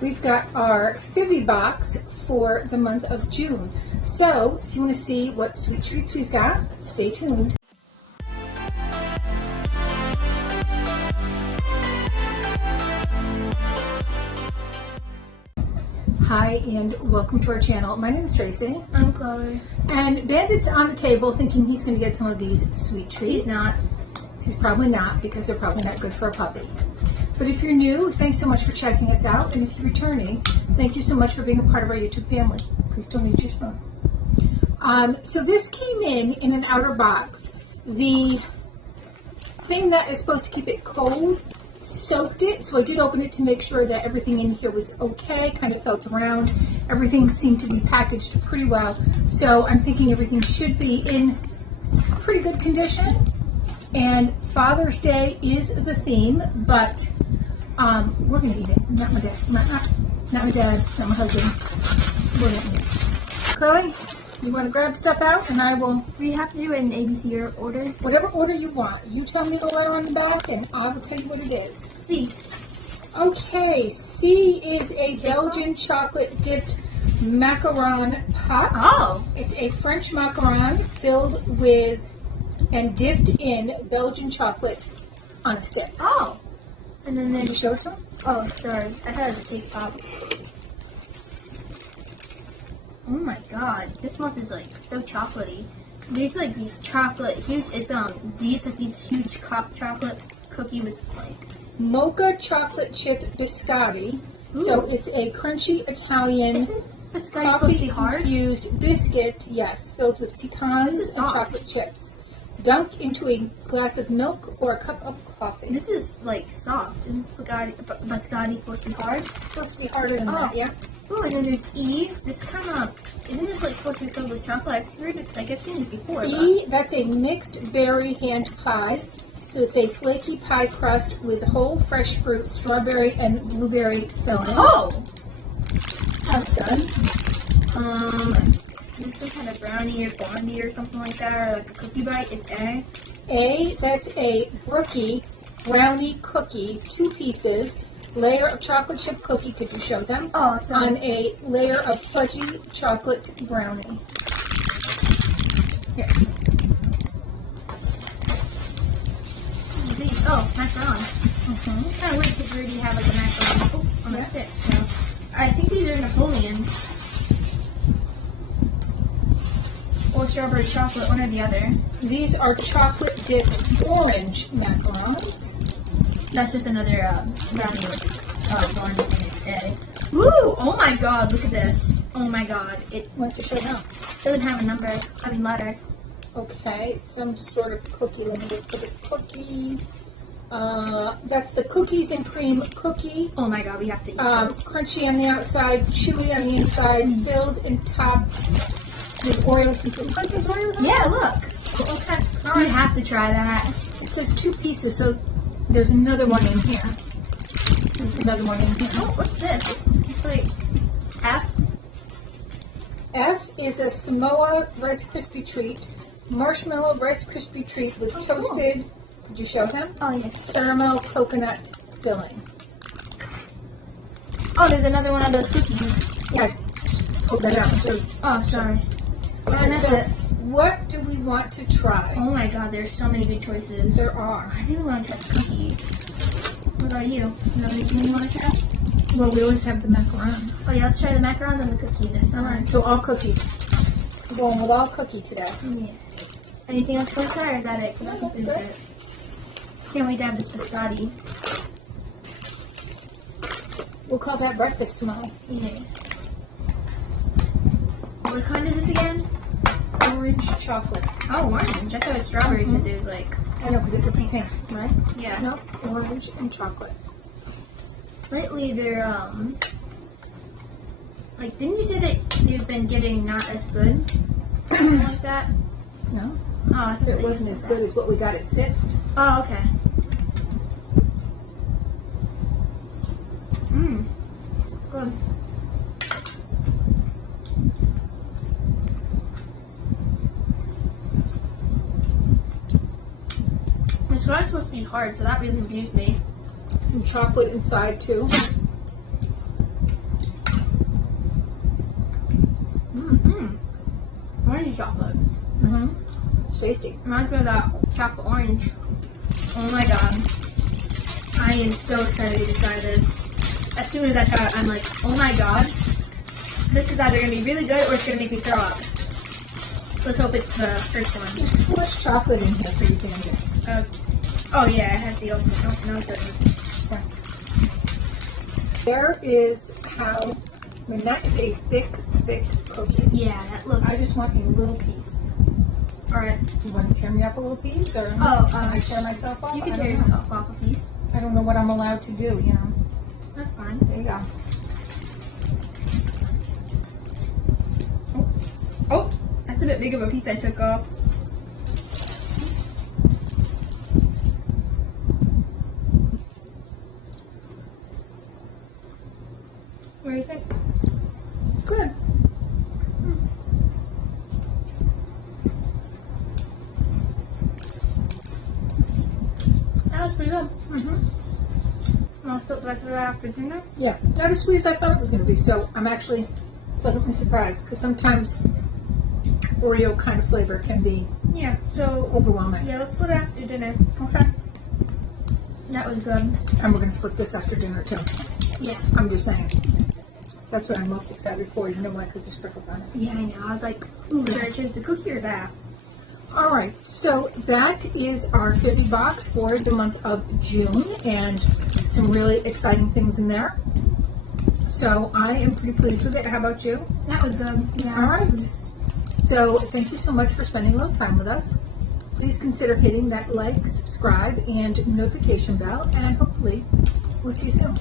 we've got our Phivi box for the month of June. So if you want to see what sweet treats we've got, stay tuned. Hi and welcome to our channel. My name is Tracy. I'm Chloe. And Bandit's on the table thinking he's going to get some of these sweet treats. He's not. He's probably not, because they're probably not good for a puppy. But if you're new, thanks so much for checking us out. And if you're returning, thank you so much for being a part of our YouTube family. Please don't mute your phone. So this came in an outer box. The thing that is supposed to keep it cold soaked it, so I did open it to make sure that everything in here was okay. Kind of felt around. Everything seemed to be packaged pretty well, so I'm thinking everything should be in pretty good condition. And Father's Day is the theme, but we're gonna eat it. Not my dad, not my dad, not my husband. We're gonna eat it. Chloe, you want to grab stuff out, and I will. We have to do it in ABC order. Whatever order you want. You tell me the letter on the back, and I will tell you what it is. C. Okay, C is a Belgian chocolate dipped macaron pot. Oh. It's a French macaron filled with and dipped in Belgian chocolate on a stick. Oh. And then Did you show it to them? Oh, sorry. I thought it was a cake pop. Oh my god, this one is like so chocolatey. There's like these chocolate huge. It's like these huge chocolate cookie with like Mocha chocolate chip biscotti. Ooh. So it's a crunchy Italian Isn't biscotti supposed to be hard? infused biscuit. Yes, filled with pecans and soft. chocolate chips. Dunk into a glass of milk or a cup of coffee. This is like soft. Isn't biscotti supposed to be hard? It's supposed to be harder than that, yeah. Oh, and then there's E. This kind of isn't this like supposed to be filled with chocolate? I've heard it. Like I've seen this before. E, that's a mixed berry hand pie. So it's a flaky pie crust with whole fresh fruit, strawberry, and blueberry filling. Oh, That's good. This is some kind of brownie or blondie or something like that, or like a cookie bite. It's A. A, that's a brookie brownie cookie, 2 pieces, layer of chocolate chip cookie. Could you show them? Oh, sorry. On a layer of fudgy chocolate brownie. Here. These, macarons. It's kind of weird because we already have like a macaron on the stick. So I think these are Napoleon or strawberry chocolate, one or the other. These are chocolate dipped orange macarons. That's just another brownie with blondie in its day. Woo! Oh my god! Look at this. Oh my god! It What to show now? doesn't have a number. I mean letter. Okay, some sort of cookie. Let me just put a cookie. That's the cookies and cream cookie. Oh my god! We have to eat this. Crunchy on the outside, chewy on the inside, filled and topped with Oreos and some cookies. Oreos? Yeah, look. Okay. We have to try that. It says 2 pieces, so there's another one in here. There's another one in here. Oh, what's this? It's like F. F is a Samoa Rice Krispie treat, marshmallow Rice Krispie treat with toasted. Could you show them? Oh yes. Caramel coconut filling. Oh, there's another one of those cookies. Yeah. Hold that out too. Oh, sorry. And And that's so, it. what do we want to try? Oh my god, there's so many good choices. There are. I really want to try cookie. What about you? You know anything you want to try? Well, we always have the macarons. Oh yeah, let's try the macarons and the cookie. There's so much. So all cookies. I'm going with all cookie today. Yeah. Anything else to try, or is that it? 'Cause I No, think that's this good. is it. Can't wait to have this biscotti. We'll call that breakfast tomorrow. Yeah. What kind is this again? Orange chocolate. Oh, orange. I thought it was strawberry because it was like, I know, because it looks pink, right? yeah. No, orange and chocolate. Lately, they're like, didn't you say that they've been getting not as good? Something like that. No, Oh, I thought it wasn't as good as what we got at Sift. Oh, okay. Good. This guy's supposed to be hard, so that really confused me. Some chocolate inside too. chocolate. Mm-hmm. It's tasty. Reminds me of that chocolate orange. Oh my god. I am so excited to try this. As soon as I try it, I'm like, oh my god. This is either going to be really good or it's going to make me throw up. Let's hope it's the first one. There's too much chocolate in here for you, Bandit. Oh yeah, it has the ultimate. Oh, no, it doesn't. Okay. There is how, I mean, that is a thick cookie. Yeah, that looks... I just want a little piece. Alright. You want to tear me up a little piece, or can I tear myself off? You can I tear don't know. yourself off a piece. I don't know what I'm allowed to do, you know. That's fine. There you go. Oh, that's a bit big of a piece I took off. What do you think? It's good. That was pretty good. Mm-hmm. I'll flip back to right after dinner. Yeah, not as sweet as I thought it was going to be, so I'm actually pleasantly surprised, because sometimes Oreo kind of flavor can be Yeah, so, overwhelming. yeah, let's split after dinner. Okay. That was good. And we're going to split this after dinner, too. Yeah. I'm just saying. That's what I'm most excited for. You know why? Because there's sprinkles on it. Yeah, I know. I was like, ooh, should I choose the cookie or that? All right, so that is our Phivi box for the month of June, and some really exciting things in there. So I am pretty pleased with it. How about you? That was good. Yeah. All right. So thank you so much for spending a little time with us. Please consider hitting that like, subscribe, and notification bell, and hopefully we'll see you soon.